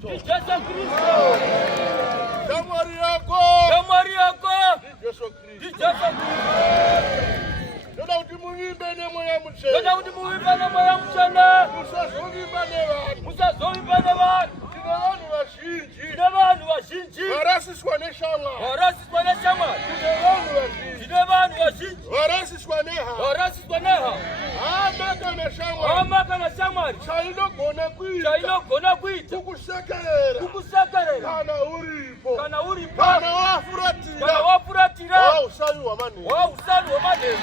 Kristo. Yesu Kristo. Jamhuri yako. Jamhuri yako. Yesu Kristo. Yesu Kristo. Ndoda utimuimbe ne moya mchana. Ndoda utimuimbe ne moya mchana. Musazovimba ne vanhu. Musazovimba ne vanhu. Tine vanhu vazhinji. Tine vanhu vazhinji. Varasiswa neshamwari. Varasiswa neshamwari. Tine vanhu vazhinji. Tine vanhu vazhinji. Varasiswa nehama. Varasiswa nehama. Hama kana shamwari. Hama kana shamwari. Chainogona kuita. Chainogona kuita. Kukusekerera. Kukusekerera. Kana uripo. Kana uripo. Kana wafuratira. Kana wafuratira. Wausavi wamanheru. Wausavi wamanheru.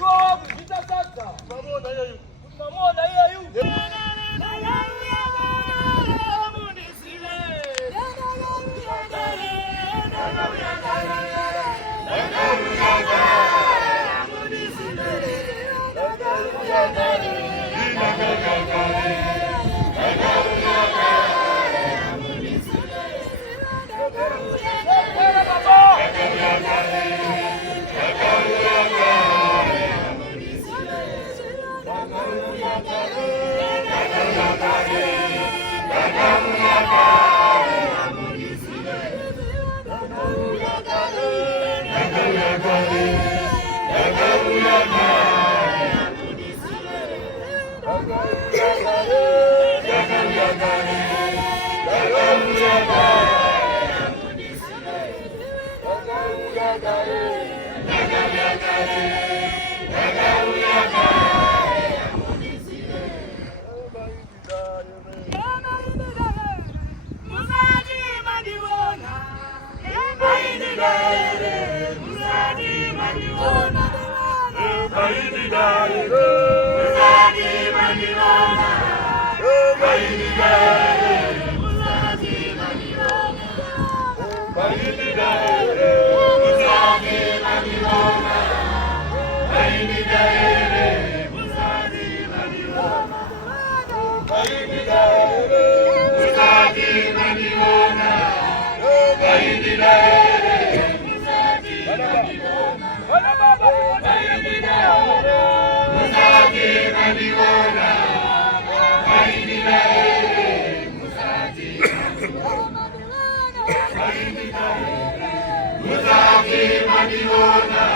Yoa kuzita sasa. Mamona yeyu. Mamona yeyu. Muzaki maniona,